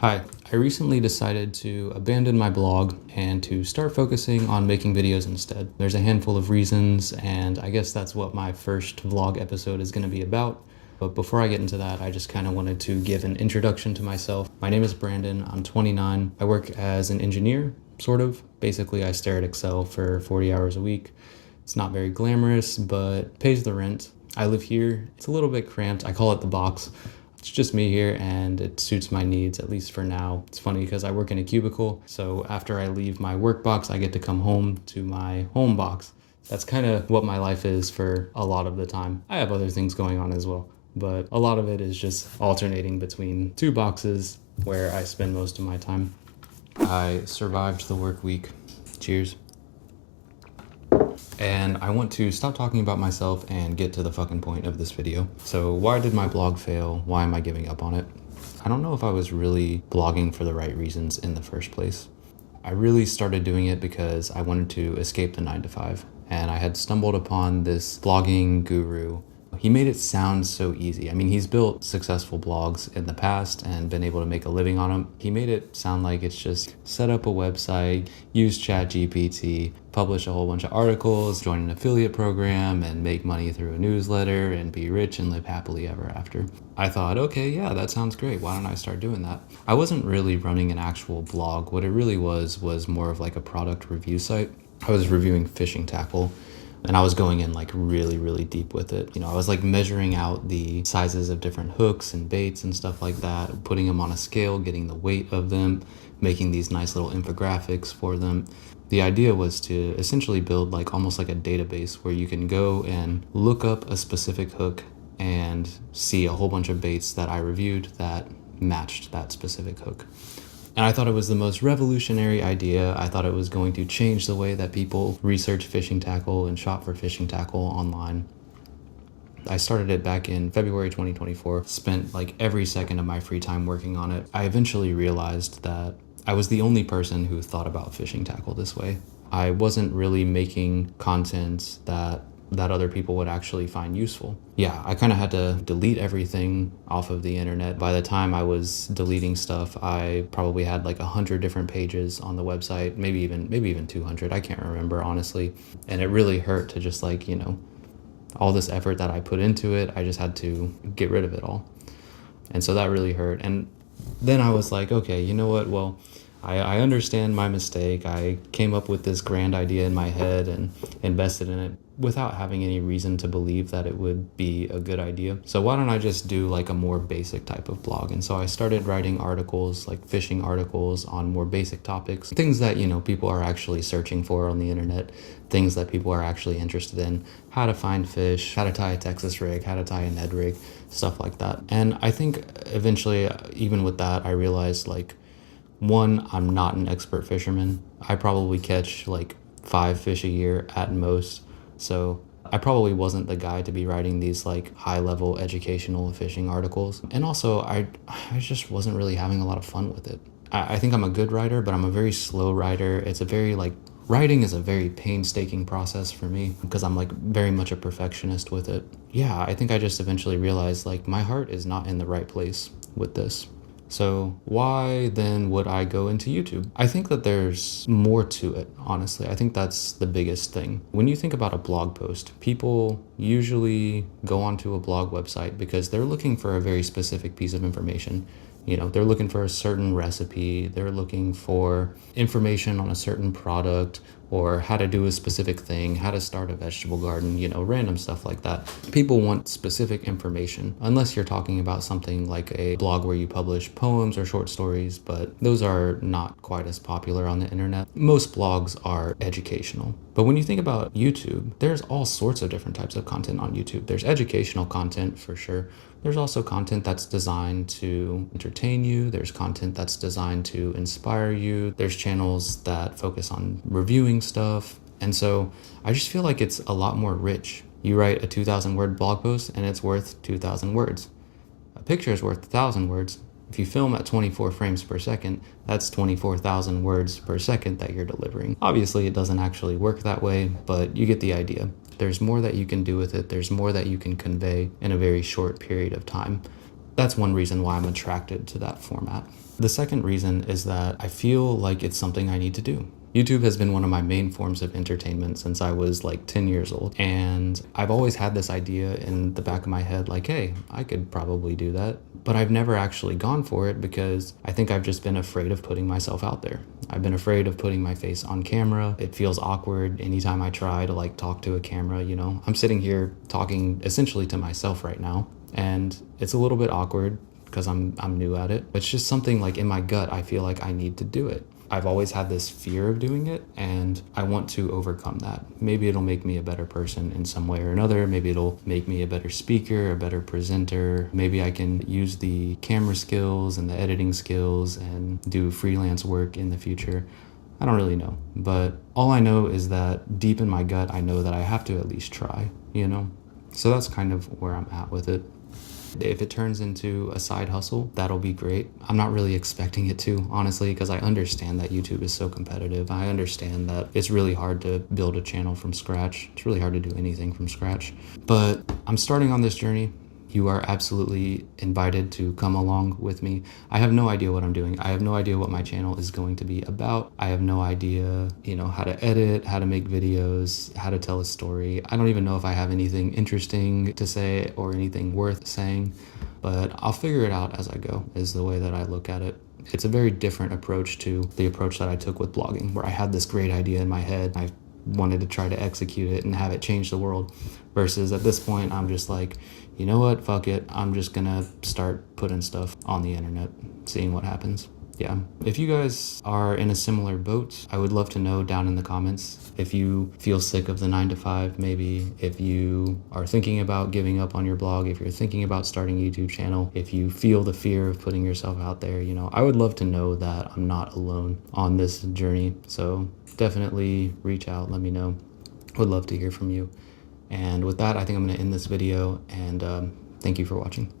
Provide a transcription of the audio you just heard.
Hi, I recently decided to abandon my blog and to start focusing on making videos instead. There's a handful of reasons, and I guess that's what my first vlog episode is going to be about. But before I get into that, I just kind of wanted to give an introduction to myself. My name is Brandon. I'm 29. I work as an engineer, sort of. Basically, I stare at Excel for 40 hours a week. It's not very glamorous, but pays the rent. I live here. It's a little bit cramped. I call it the box. It's just me here and it suits my needs, at least for now. It's funny because I work in a cubicle, so after I leave my work box, I get to come home to my home box. That's kind of what my life is for a lot of the time. I have other things going on as well, but a lot of it is just alternating between two boxes where I spend most of my time. I survived the work week. Cheers. And I want to stop talking about myself and get to the fucking point of this video. So why did my blog fail? Why am I giving up on it? I don't know if I was really blogging for the right reasons in the first place. I really started doing it because I wanted to escape the 9 to 5. And I had stumbled upon this blogging guru. He made it sound so easy. I mean, he's built successful blogs in the past and been able to make a living on them. He made it sound like it's just set up a website, use ChatGPT, publish a whole bunch of articles, join an affiliate program, and make money through a newsletter and be rich and live happily ever after. I thought, okay, yeah, that sounds great. Why don't I start doing that? I wasn't really running an actual blog. What it really was more of like a product review site. I was reviewing fishing tackle. And I was going in like really, really deep with it. I was like measuring out the sizes of different hooks and baits and stuff like that, putting them on a scale, getting the weight of them, making these nice little infographics for them. The idea was to essentially build like almost like a database where you can go and look up a specific hook and see a whole bunch of baits that I reviewed that matched that specific hook. And I thought it was the most revolutionary idea. I thought it was going to change the way that people research fishing tackle and shop for fishing tackle online. I started it back in February 2024, spent like every second of my free time working on it. I eventually realized that I was the only person who thought about fishing tackle this way. I wasn't really making content that other people would actually find useful. Yeah, I kind of had to delete everything off of the internet. By the time I was deleting stuff, I probably had like 100 different pages on the website, maybe even 200. I can't remember, honestly. And it really hurt to just like, all this effort that I put into it, I just had to get rid of it all. And so that really hurt. And then I was like, okay, you know what? Well, I understand my mistake. I came up with this grand idea in my head and invested in it without having any reason to believe that it would be a good idea. So why don't I just do like a more basic type of blog? And so I started writing articles, like fishing articles on more basic topics, things that, people are actually searching for on the internet, things that people are actually interested in, how to find fish, how to tie a Texas rig, how to tie a Ned rig, stuff like that. And I think eventually, even with that, I realized like, one, I'm not an expert fisherman. I probably catch like 5 fish a year at most. So I probably wasn't the guy to be writing these like high level educational fishing articles. And also I just wasn't really having a lot of fun with it. I think I'm a good writer, but I'm a very slow writer. It's a very like, writing is a very painstaking process for me because I'm like very much a perfectionist with it. Yeah, I think I just eventually realized like my heart is not in the right place with this. So why then would I go into YouTube? I think that there's more to it, honestly. I think that's the biggest thing. When you think about a blog post, people usually go onto a blog website because they're looking for a very specific piece of information. They're looking for a certain recipe, they're looking for information on a certain product, or how to do a specific thing, how to start a vegetable garden, random stuff like that. People want specific information, unless you're talking about something like a blog where you publish poems or short stories, but those are not quite as popular on the internet. Most blogs are educational. But when you think about YouTube, there's all sorts of different types of content on YouTube. There's educational content for sure. There's also content that's designed to entertain you. There's content that's designed to inspire you. There's channels that focus on reviewing stuff. And so I just feel like it's a lot more rich. You write a 2,000 word blog post and it's worth 2,000 words. A picture is worth 1,000 words. If you film at 24 frames per second, that's 24,000 words per second that you're delivering. Obviously, it doesn't actually work that way, but you get the idea. There's more that you can do with it. There's more that you can convey in a very short period of time. That's one reason why I'm attracted to that format. The second reason is that I feel like it's something I need to do. YouTube has been one of my main forms of entertainment since I was like 10 years old. And I've always had this idea in the back of my head, like, hey, I could probably do that. But I've never actually gone for it because I think I've just been afraid of putting myself out there. I've been afraid of putting my face on camera. It feels awkward anytime I try to like talk to a camera, you know. I'm sitting here talking essentially to myself right now, and it's a little bit awkward because I'm new at it. It's just something like in my gut, I feel like I need to do it. I've always had this fear of doing it, and I want to overcome that. Maybe it'll make me a better person in some way or another. Maybe it'll make me a better speaker, a better presenter. Maybe I can use the camera skills and the editing skills and do freelance work in the future. I don't really know, but all I know is that deep in my gut, I know that I have to at least try, you know? So that's kind of where I'm at with it. If it turns into a side hustle, that'll be great. I'm not really expecting it to, honestly, because I understand that YouTube is so competitive. I understand that it's really hard to build a channel from scratch. It's really hard to do anything from scratch. But I'm starting on this journey. You are absolutely invited to come along with me. I have no idea what I'm doing. I have no idea what my channel is going to be about. I have no idea, how to edit, how to make videos, how to tell a story. I don't even know if I have anything interesting to say or anything worth saying, but I'll figure it out as I go, is the way that I look at it. It's a very different approach to the approach that I took with blogging, where I had this great idea in my head. I wanted to try to execute it and have it change the world, versus at this point, I'm just like, you know what, fuck it. I'm just gonna start putting stuff on the internet, seeing what happens. Yeah. If you guys are in a similar boat, I would love to know down in the comments. If you feel sick of the 9 to 5, maybe, if you are thinking about giving up on your blog, if you're thinking about starting a YouTube channel, if you feel the fear of putting yourself out there, I would love to know that I'm not alone on this journey. So definitely reach out, let me know. Would love to hear from you. And with that, I think I'm going to end this video, and thank you for watching.